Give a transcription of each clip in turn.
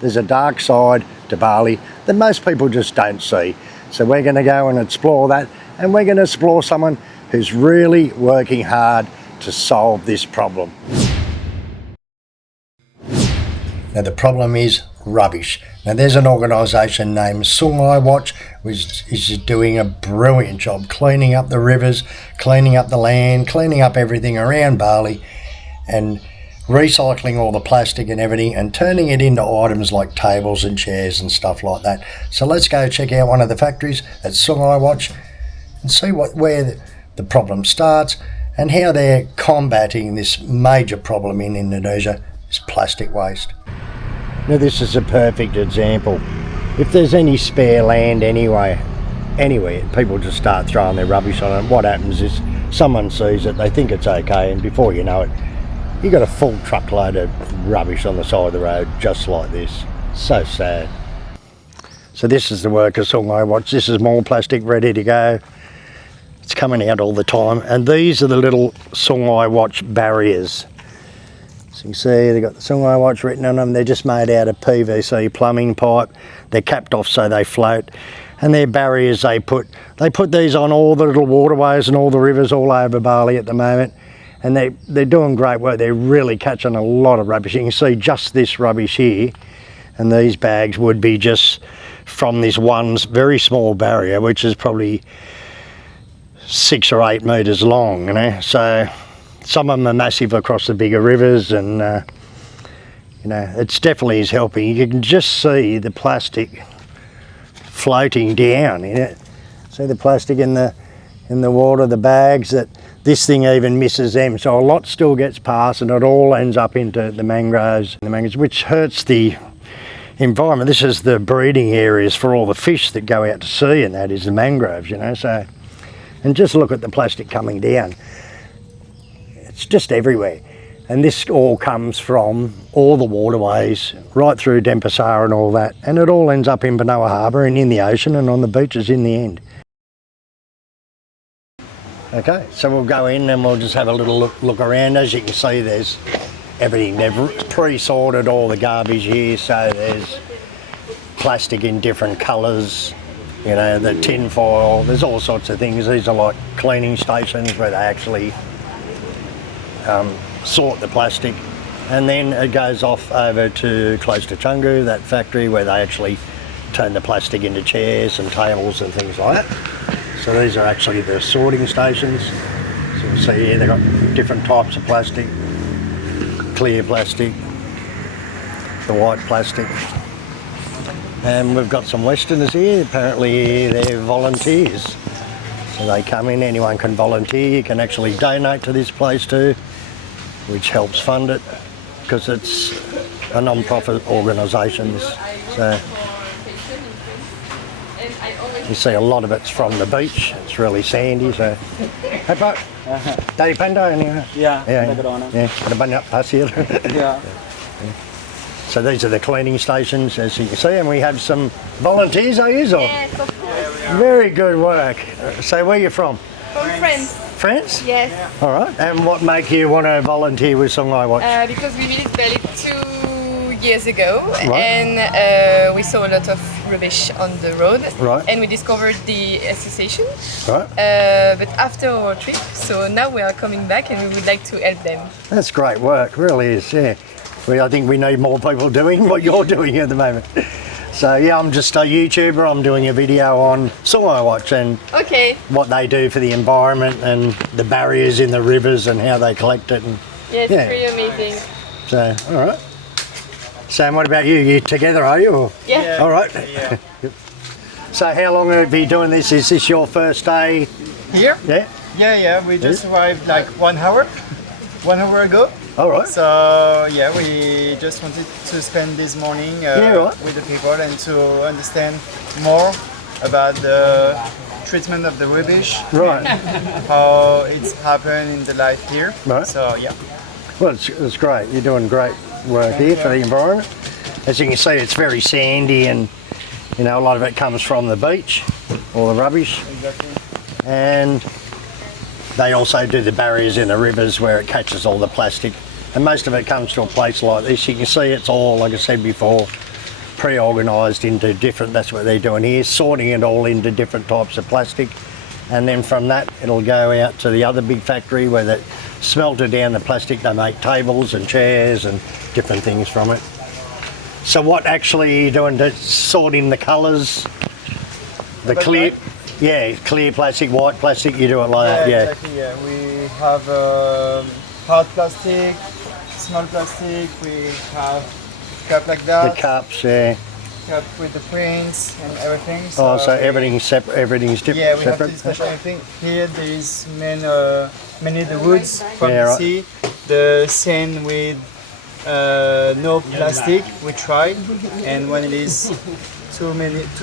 there's a dark side to Bali that most people just don't see. So we're going to go and explore that, and we're going to explore someone who's really working hard to solve this problem. Now the problem is rubbish. Now there's an organisation named Sungai Watch which is doing a brilliant job cleaning up the rivers, cleaning up the land, cleaning up everything around Bali, and recycling all the plastic and everything and turning it into items like tables and chairs and stuff like that. So let's go check out one of the factories at Sungai Watch and see where the problem starts and how they're combating this major problem in Indonesia, is plastic waste. Now this is a perfect example. If there's any spare land anywhere, people just start throwing their rubbish on it. What happens is someone sees it, they think it's okay, and before you know it, you got a full truckload of rubbish on the side of the road just like this. So sad. So this is the work of Sungai Watch. This is more plastic ready to go. It's coming out all the time, and these are the little Sungai Watch barriers. So you can see they've got the Sungai Watch written on them. They're just made out of PVC plumbing pipe. They're capped off so they float, and they're barriers they put these on all the little waterways and all the rivers all over Bali at the moment, and they're doing great work. They're really catching a lot of rubbish. You can see just this rubbish here, and these bags would be just from this one very small barrier, which is probably 6 or 8 metres long, you know. So some of them are massive across the bigger rivers, and you know, it's definitely is helping. You can just see the plastic floating down in it. See the plastic in the water, the bags, that this thing even misses them. So a lot still gets past, and it all ends up into the mangroves, which hurts the environment. This is the breeding areas for all the fish that go out to sea, and that is the mangroves, you know. So, and just look at the plastic coming down. It's just everywhere. And this all comes from all the waterways, right through Denpasar and all that. And it all ends up in Benoa Harbour and in the ocean and on the beaches in the end. Okay, so we'll go in and we'll just have a little look around. As you can see, there's everything. They've pre-sorted all the garbage here, so there's plastic in different colours, you know, the tin foil, there's all sorts of things. These are like cleaning stations where they actually sort the plastic, and then it goes off over to close to Chungu, that factory where they actually turn the plastic into chairs and tables and things like that. So these are actually the sorting stations. So you can see here they've got different types of plastic, clear plastic, the white plastic. And we've got some Westerners here. Apparently they're volunteers. So they come in, anyone can volunteer. You can actually donate to this place too, which helps fund it, because it's a non-profit organisation. So you see a lot of it's from the beach. It's really sandy. So, hey Pak, dari Panda ni? Yeah, yeah, ada banyak pasir. Yeah. So these are the cleaning stations, as you can see, and we have some volunteers, are you? Yes, of course. Very good work. So where are you from? From France. France? Yes. All right. And what make you want to volunteer with Sungai Watch? Because we visited Bali 2 years ago, Right. and we saw a lot of rubbish on the road, Right. and we discovered the association. Right. But after our trip, so now we are coming back, and we would like to help them. That's great work, really is, yeah. I think we need more people doing what you're doing at the moment. So yeah, I'm just a YouTuber. I'm doing a video on Sungai Watch and Okay. what they do for the environment and the barriers in the rivers and how they collect it. And Yes, Yeah. pretty amazing. so, all right. Sam, what about you? You together, are you? Or? Yeah. All right. Yeah. So how long have you been doing this? Is this your first day? Here? Yeah? Yeah, we just arrived like 1 hour ago. All right. So yeah, we just wanted to spend this morning right. with the people and to understand more about the treatment of the rubbish, Right. how it's happened in the life here. Right. So yeah. Well, it's great. You're doing great work here for the environment. As you can see, it's very sandy, and you know, a lot of it comes from the beach, all the rubbish. Exactly. And they also do the barriers in the rivers where it catches all the plastic. And most of it comes to a place like this. You can see it's all, like I said before, pre-organised into different, that's what they're doing here, sorting it all into different types of plastic. And then from that, it'll go out to the other big factory where they smelter down the plastic. They make tables and chairs and different things from it. So what actually are you doing to sort in the colours? The clear, yeah, clear plastic, white plastic, you do it like that, yeah. Exactly, yeah. We have hard plastic, small plastic, we have cup like that. The cups, yeah. Cup with the prints and everything. So everything's separate, everything's different. Yeah, we separate. have to dispatch everything. Here there is mainly the woods from Yeah, the right. sea. The sand with no plastic, we try. And when it is too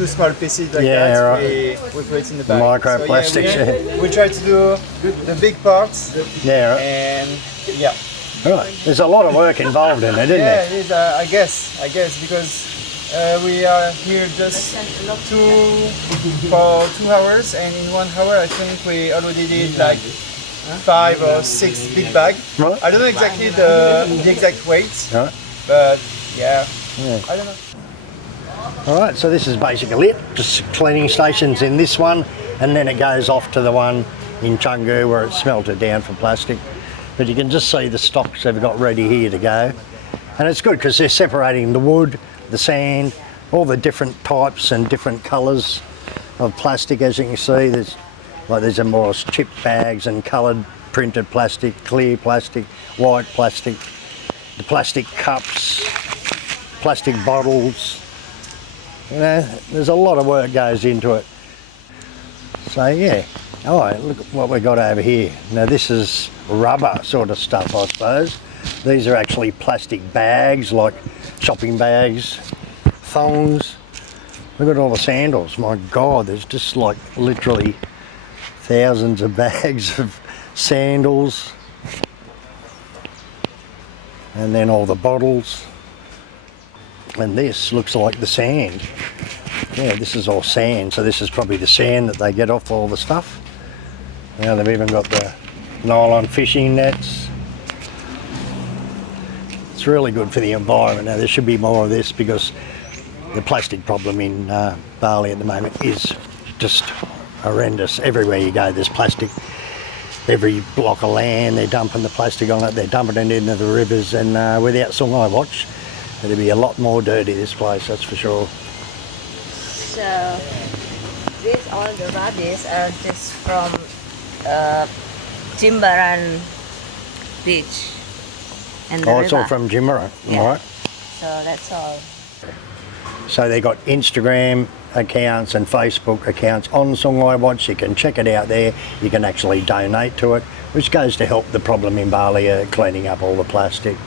small pieces like that, right. we put it in the bag. Microplastics, So, we try to do the big parts. Yeah, right. And yeah. Right. There's a lot of work involved in it, isn't Yeah, there? it is, I guess, because we are here just for 2 hours, and in 1 hour I think we already did like 5 or 6 big bags. Right. I don't know exactly the exact weight, Right. but yeah, I don't know. All right, so this is basically it. Just cleaning stations in this one, and then it goes off to the one in Chungu where it's smelted down for plastic. But you can just see the stocks they've got ready here to go. And it's good because they're separating the wood, the sand, all the different types and different colours of plastic. As you can see, there's a more chip bags and coloured printed plastic, clear plastic, white plastic, the plastic cups, plastic bottles. You know, there's a lot of work goes into it. So yeah, all right, look at what we got over here. Now this is rubber sort of stuff, I suppose. These are actually plastic bags, like shopping bags, thongs. Look at all the sandals. My God, there's just like literally thousands of bags of sandals. And then all the bottles. And this looks like the sand. Yeah, this is all sand, so this is probably the sand that they get off all the stuff. Now they've even got the nylon fishing nets. It's really good for the environment. Now there should be more of this because the plastic problem in Bali at the moment is just horrendous. Everywhere you go there's plastic. Every block of land they're dumping the plastic on it, they're dumping it into the rivers, and without Sungai Watch it'd be a lot more dirty, this place, that's for sure. So these all the rubbish are just from Jimbaran beach. And the It's all river. from Jimbaran, Yeah. all right? So that's all. So they got Instagram accounts and Facebook accounts on Sungai Watch. You can check it out there. You can actually donate to it, which goes to help the problem in Bali, cleaning up all the plastic.